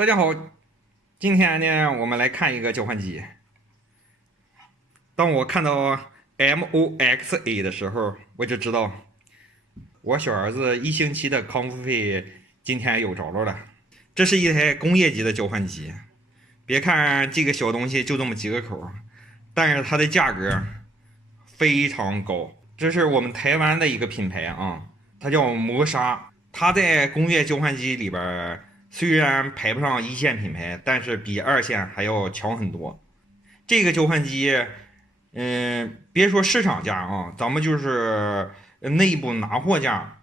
大家好，今天呢，我们来看一个交换机。当我看到 MOXA 的时候，我就知道我小儿子1星期的康复费今天有着落了。这是一台工业级的交换机，别看这个小东西就这么几个口，但是它的价格非常高。这是我们台湾的一个品牌啊，它叫磨砂，它在工业交换机里边虽然排不上一线品牌，但是比二线还要强很多。这个交换机，别说市场价啊，咱们就是内部拿货价，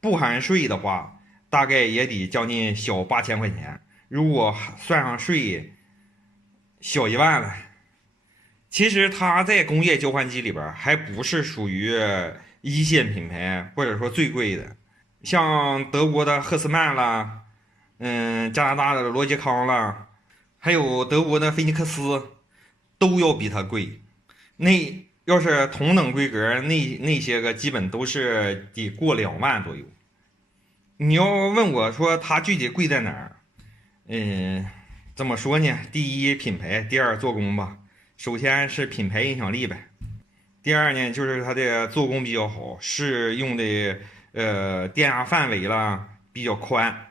不含税的话，大概也得将近小8000块钱。如果算上税，小1万了。其实它在工业交换机里边还不是属于一线品牌，或者说最贵的，像德国的赫斯曼啦。加拿大的罗杰康啦，还有德国的菲尼克斯，都要比它贵。那要是同等规格，那些个基本都是得过2万左右。你要问我说它具体贵在哪儿？怎么说呢？第一品牌，第二做工吧。首先是品牌影响力呗。第二呢，就是它的做工比较好，适用的电压范围啦比较宽。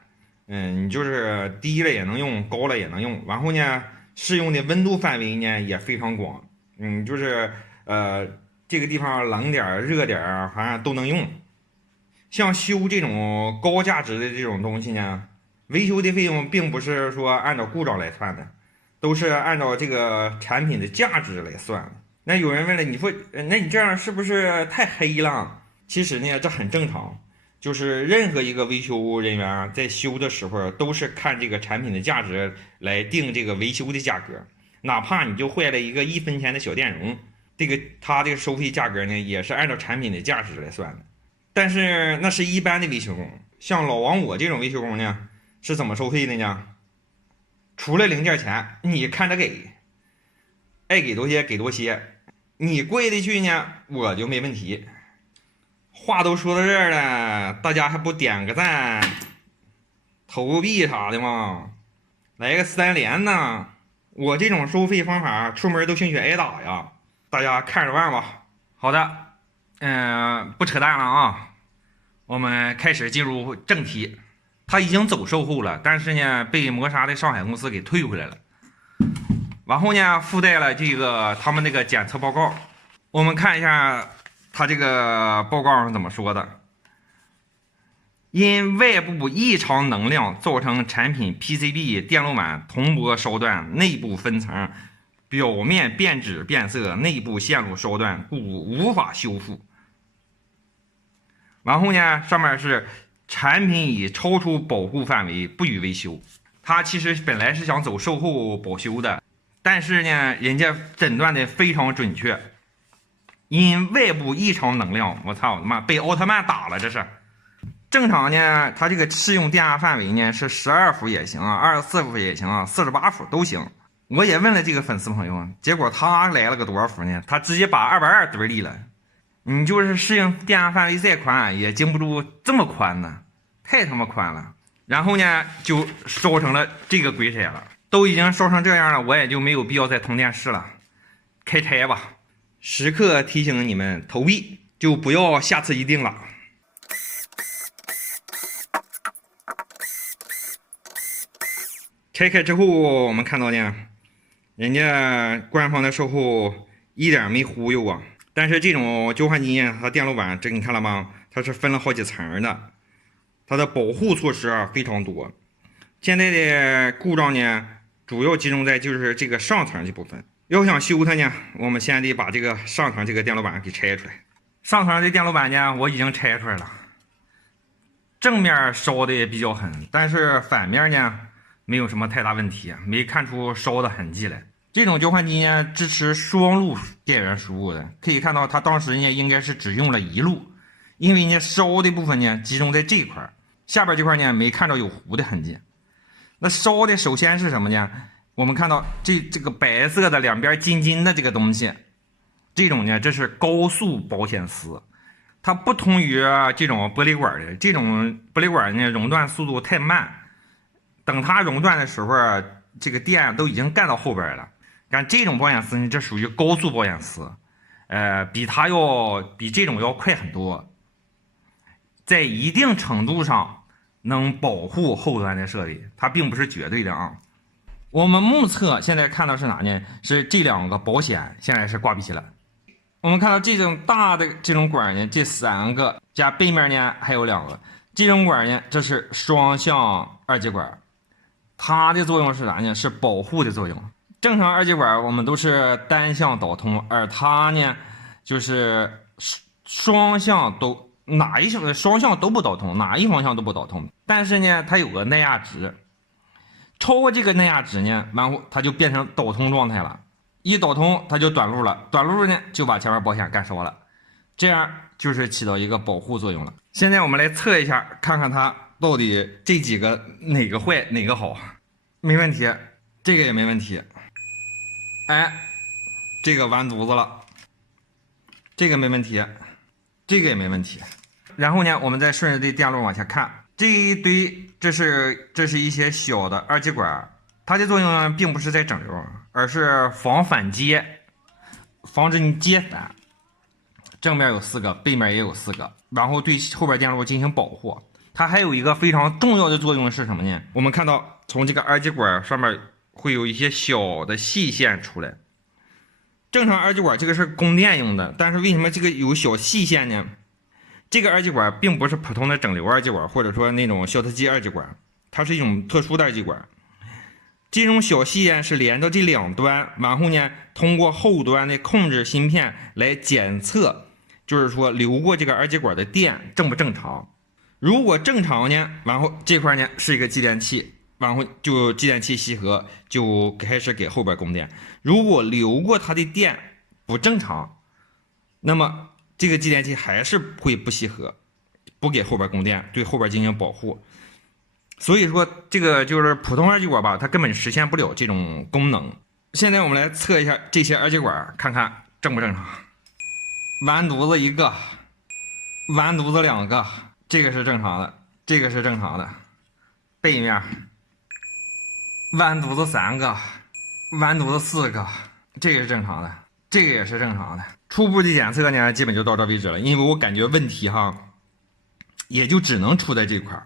你就是低了也能用，高了也能用。然后呢，适用的温度范围呢也非常广。就是这个地方冷点热点好像都能用。像修这种高价值的这种东西呢，维修的费用并不是说按照故障来算的，都是按照这个产品的价值来算的。那有人问了，你说，那你这样是不是太黑了？其实呢，这很正常。就是任何一个维修人员在修的时候，都是看这个产品的价值来定这个维修的价格。哪怕你就坏了一个1分钱的小电容，它这个收费价格呢，也是按照产品的价值来算的。但是那是一般的维修工，像老王我这种维修工呢，是怎么收费的呢？除了零件钱，你看着给，爱给多些给多些，你过意得去呢，我就没问题。话都说到这儿了，大家还不点个赞、投个币啥的吗？来个3连呢？我这种收费方法，出门都兴许挨打呀！大家看着办吧。好的，不扯淡了啊，我们开始进入正题。他已经走售后了，但是呢，被磨砂的上海公司给退回来了。然后呢，附带了这个他们那个检测报告，我们看一下。他这个报告上怎么说的？因外部异常能量造成产品 PCB 电路板铜箔烧断，内部分层表面变质变色，内部线路烧断，故无法修复。然后呢，上面是产品已超出保护范围，不予维修。他其实本来是想走售后保修的，但是呢，人家诊断的非常准确。因外部异常能量，我操他妈被奥特曼打了，这是正常呢。它这个适用电压范围呢是12伏也行啊，24伏也行啊，48伏都行。我也问了这个粉丝朋友，结果他来了个多少伏呢？他直接把220堆里了。你就是适应电压范围再宽，也经不住这么宽呢，太他妈宽了。然后呢，就烧成了这个鬼色了。都已经烧成这样了，我也就没有必要再通电视了，开拆吧。时刻提醒你们投币，就不要下次一定了。拆开之后，我们看到呢，人家官方的售后一点没忽悠啊。但是这种交换机呢，它电路板这你看了吗？它是分了好几层的，它的保护措施啊非常多。现在的故障呢，主要集中在就是这个上层这部分。要想修它呢，我们先得把这个上层这个电路板给拆出来。上层的电路板呢，我已经拆出来了。正面烧的也比较狠，但是反面呢，没有什么太大问题，没看出烧的痕迹来。这种交换机呢，支持双路电源输入的，可以看到它当时呢应该是只用了1路，因为呢烧的部分呢集中在这块，下边这块呢没看到有糊的痕迹。那烧的首先是什么呢？我们看到这个白色的两边金金的这个东西，这种呢，这是高速保险丝，它不同于这种玻璃管的，这种玻璃管呢熔断速度太慢，等它熔断的时候，这个电都已经干到后边了。但这种保险丝呢，这属于高速保险丝，比这种要快很多，在一定程度上能保护后端的设备，它并不是绝对的啊。我们目测现在看到是哪呢？是这2个保险现在是挂壁了。我们看到这种大的这种管呢，这3个加背面呢还有2个，这种管呢这是双向二极管，它的作用是啥呢？是保护的作用。正常二极管我们都是单向导通，而它呢就是双向都双向都不导通，哪一方向都不导通。但是呢，它有个耐压值，超过这个耐压值呢，然后它就变成导通状态了。一导通它就短路了，短路呢就把前面保险干烧了，这样就是起到一个保护作用了。现在我们来测一下，看看它到底这几个哪个坏哪个好。没问题，这个也没问题。哎，这个完犊子了，这个没问题，这个也没问题。然后呢，我们再顺着这电路往下看，这一堆这是一些小的二极管，它的作用呢并不是在整流，而是防反接，防止你接反。正面有4个，背面也有4个，然后对后边电路进行保护。它还有一个非常重要的作用是什么呢？我们看到从这个二极管上面会有一些小的细线出来。正常二极管这个是供电用的，但是为什么这个有小细线呢？这个二极管并不是普通的整流二极管，或者说那种肖特基二极管，它是一种特殊的二极管。这种小细线是连到这2端，然后呢，通过后端的控制芯片来检测，就是说流过这个二极管的电正不正常。如果正常呢，然后这块呢是一个继电器，然后就继电器吸合，就开始给后边供电。如果流过它的电不正常，那么这个继电器还是会不吸合，不给后边供电，对后边进行保护。所以说这个就是普通二极管吧，它根本实现不了这种功能。现在我们来测一下这些二极管，看看正不正常。完犊子1个，完犊子2个，这个是正常的，这个是正常的。背面完犊子3个，完犊子4个，这个是正常的，这个也是正常的。初步的检测呢，基本就到这为止了，因为我感觉问题也就只能出在这块，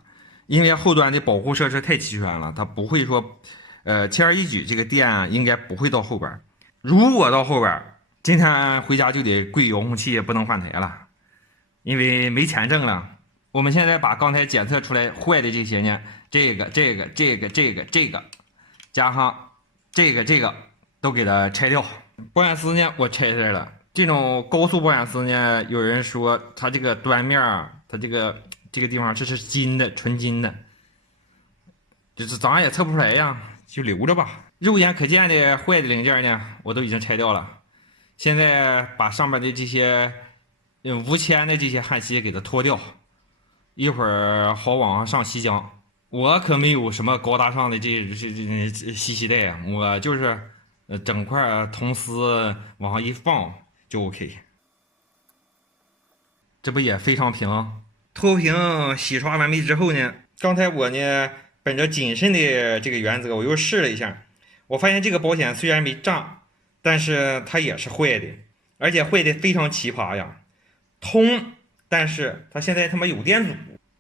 因为后端的保护设施太齐全了，它不会说，轻而易举，这个电应该不会到后边。如果到后边，今天回家就得跪遥控器，不能换台了，因为没钱挣了。我们现在把刚才检测出来坏的这些呢，这个，加上这个都给它拆掉。保险丝呢，我拆下来了。这种高速保险丝呢，有人说它这个端面，它这个地方这是金的，纯金的，就是咱也测不出来呀，就留着吧。肉眼可见的坏的零件呢，我都已经拆掉了。现在把上面的这些无铅的这些焊锡给它脱掉，一会儿好往上吸浆。我可没有什么高大上的这吸气带，我就是整块铜丝往上一放就 OK。这不也非常平？脱平洗刷完毕之后呢，刚才我呢本着谨慎的这个原则，我又试了一下，我发现这个保险虽然没炸，但是它也是坏的，而且坏的非常奇葩呀。通，但是它现在他妈有电阻。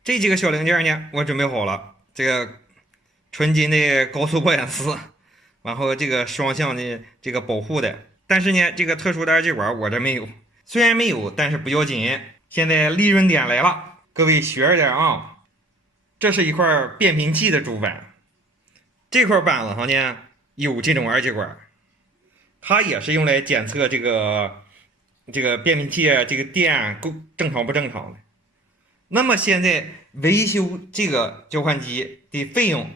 这几个小零件呢，我准备好了，这个纯金的高速保险丝，然后这个双向的这个保护的，但是呢，这个特殊的二极管我这没有。虽然没有，但是不要紧。现在利润点来了，各位学着点啊！这是一块变频器的主板，这块板子上呢有这种二极管，它也是用来检测这个变频器这个电正常不正常的。那么现在维修这个交换机的费用，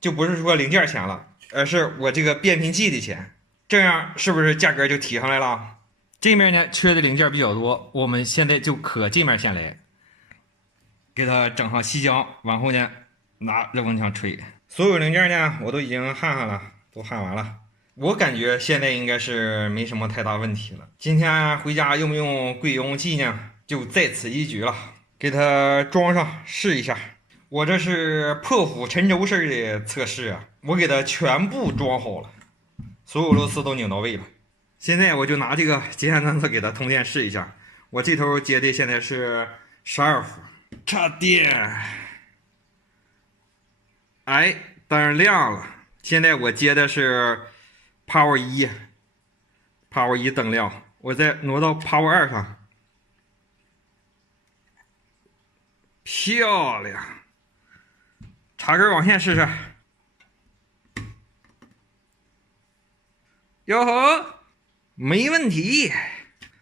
就不是说零件钱了，而是我这个变频器的钱，这样是不是价格就提上来了？这面呢缺的零件比较多，我们现在就可这面先来，给它整上吸浆，然后呢拿热风枪吹。所有零件呢我都已经焊了，都焊完了。我感觉现在应该是没什么太大问题了。今天回家用不用贵遥控器呢？就在此一举了，给它装上试一下。我这是破釜沉舟式的测试啊，我给它全部装好了，所有螺丝都拧到位了。现在我就拿这个接线探测给它通电试一下。我这头接的现在是12伏，插电，哎，灯亮了。现在我接的是 Power 1，Power 1灯亮，我再挪到 Power 2上，漂亮。插根网线试试。哟呵，没问题。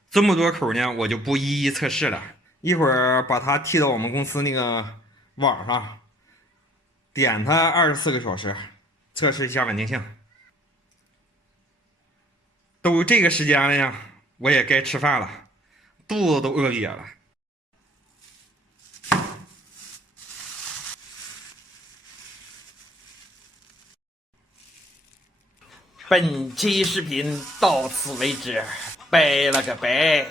这么多口呢，我就不一一测试了。一会儿把它踢到我们公司那个网上，点它24个小时，测试一下稳定性。都这个时间了呀，我也该吃饭了，肚子都饿瘪了。本期视频到此为止，拜了个拜。